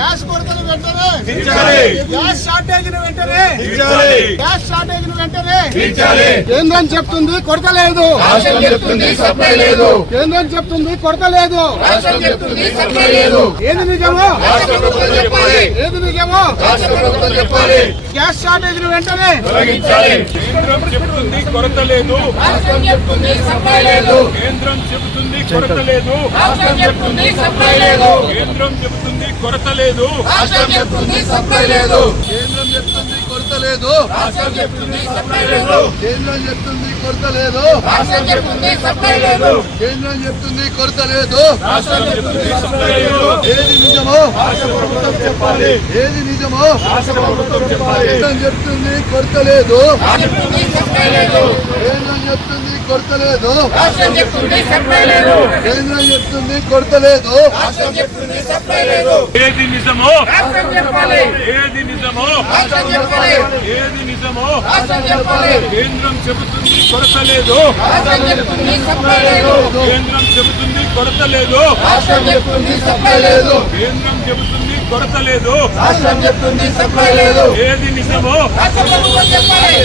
Gas కొరతను వెంటనే తీర్చాలి. గ్యాస్ షార్టేజ్ ను వెంటనే తీర్చాలి. గ్యాస్ షార్టేజ్ ను వెంటనే తీర్చాలి. కేంద్రం చెప్తుంది కొరత లేదు, రాష్ట్రం చెప్తుంది సప్లై లేదు. కేంద్రం చెప్తుంది కొరత లేదు, రాష్ట్రం చెప్తుంది సప్లై లేదు. ఏది నిజమో రాష్ట్ర ప్రభుత్వం చెప్పాలి. ఏది నిజమో రాష్ట్ర ప్రభుత్వం చెప్పాలి. గ్యాస్ షార్టేజ్ ను వెంటనే తొలగించాలి. కేంద్రం చెబుతుంది కొరత లేదు, రాష్ట్రం చెప్తుంది సప్లై లేదు. కేంద్రం చెబుతుంది కొరత లేదు, రాష్ట్రం చెప్తుంది సప్లై లేదు. కేంద్రం చెబుతుంది కొరత లేదు, రాష్ట్రం చెప్తుంది సప్లై లేదు. కేంద్రం చెప్తుంది కొరత లేదు, రాష్ట్రం చెప్తుంది సప్లై లేదు. కేంద్రం చెప్తుంది కొరత లేదు, రాష్ట్రం చెప్తుంది సప్లై లేదు. కేంద్రం చెప్తుంది కొరత లేదు, రాష్ట్రం చెప్తుంది సప్లై లేదు. ఏది నిజమో రాష్ట్ర ప్రభుత్వం చెప్పాలి. ఏది నిజమో రాష్ట్ర ప్రభుత్వం చెప్పాలి. కేంద్రం చెప్తుంది కొరత లేదు, రాష్ట్రం చెప్తుంది సప్లై లేదు. కేంద్రం చెప్తుంది కొరత లేదు, రాష్ట్రం చెప్తుంది సప్లై లేదు. కేంద్రం చెప్తుంది కొరత లేదు, రాష్ట్రం చెప్తుంది సప్లై లేదు. ఏది నిజమో రాష్ట్రం చెప్పాలి. ఏది నిజమో రాష్ట్రం చెప్పాలి. ఏది నిజమో రాష్ట్రం చెప్పాలి. కేంద్రం చెబుతుంది కొరత లేదు, రాష్ట్రం చెప్తుంది సప్లై లేదు. కేంద్రం చెబుతుంది కొరత లేదు, రాష్ట్రం చెప్తుంది సప్లై లేదు. కేంద్రం చెబుతుంది కొరత లేదు, రాష్ట్రం చెప్తుంది సప్లై లేదు. ఏది నిజమో రాష్ట్ర ప్రభుత్వం చెప్పాలి.